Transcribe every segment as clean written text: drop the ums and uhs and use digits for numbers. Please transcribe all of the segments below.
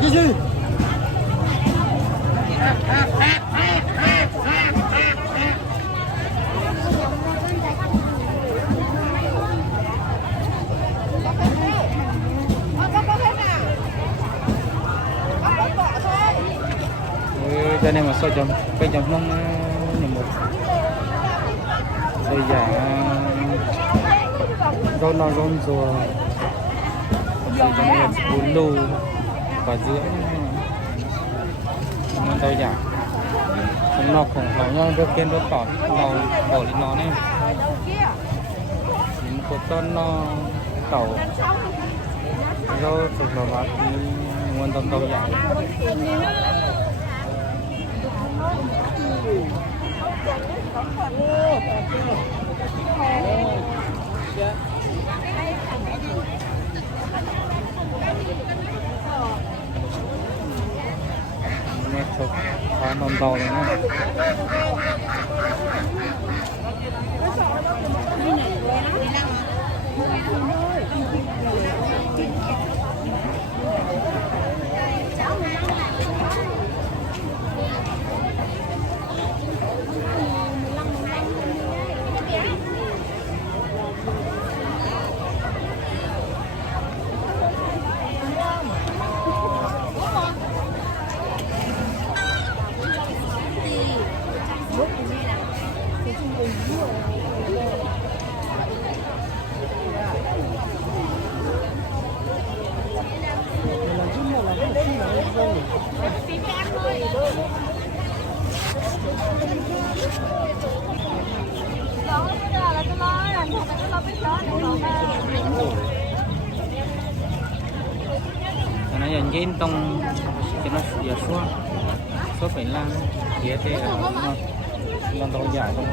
cái gì? Đây này mà sao chồng cái chồng mong một đây giả rau non rau rùa rồi trong này bún đu và giữa nó tao giả không nọ khổng lồ nhau được kiên được tỏi đầu bỏ lên nó này một con nó tàu rau sụp lò vào thì nguồn tàu giả chụp khá non to này nhá. Karena yang jin tong kita ya xua phải làm kia thế là tàu giả không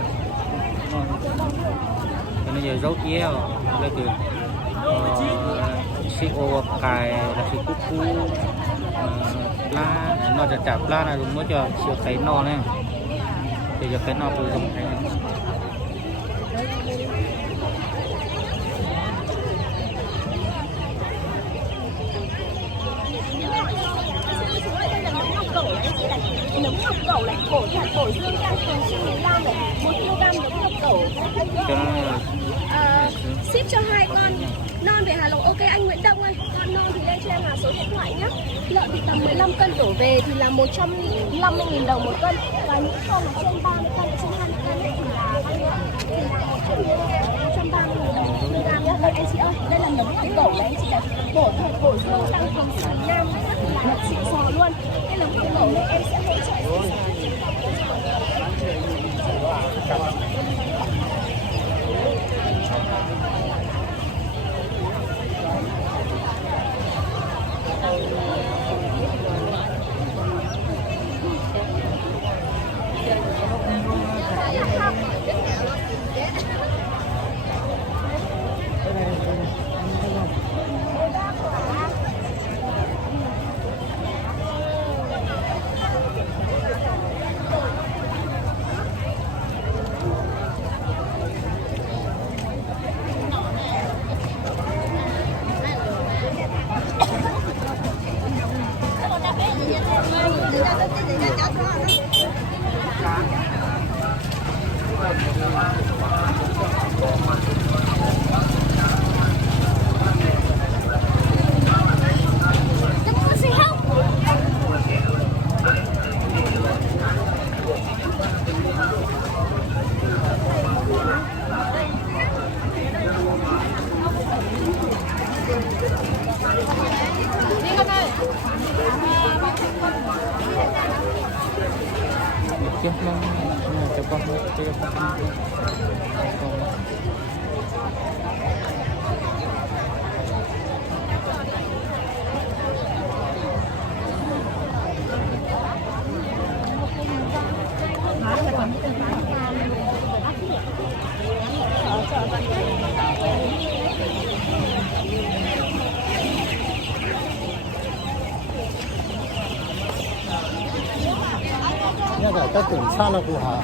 cái này giờ rốt dẻo đây từ CO cài là sự cú cú lá nóจะจับlá này dùng mới cho siêu cái no này thì giờ cái no từ dùng cái nấm ngọc cẩu này, bổ thận bổ dương can cường sinh miền Nam này, 1 kg nấm ngọc cẩu. Ship cho 2 con non về Hà Nội. Ok anh Nguyễn Đông ơi, con non thì lên cho em là số điện thoại nhé. Lợn thì tầm 15 cân đổ về thì là 150.000 đồng một cân, và những con là trên 30 cân, trên 20 cân thì là 130.000 đồng một kg nhé. Em chị ơi, đây là nấm ngọc cẩu đấy chị ạ. Bổ thận bổ dương tăng cường sinh miền Nam là xịn sò luôn. Đây là ngọc cẩu này em sẽ hỗ trợ Kiếp lắm, cho con chơi con. Nhà cái tỉnh xa là của hả?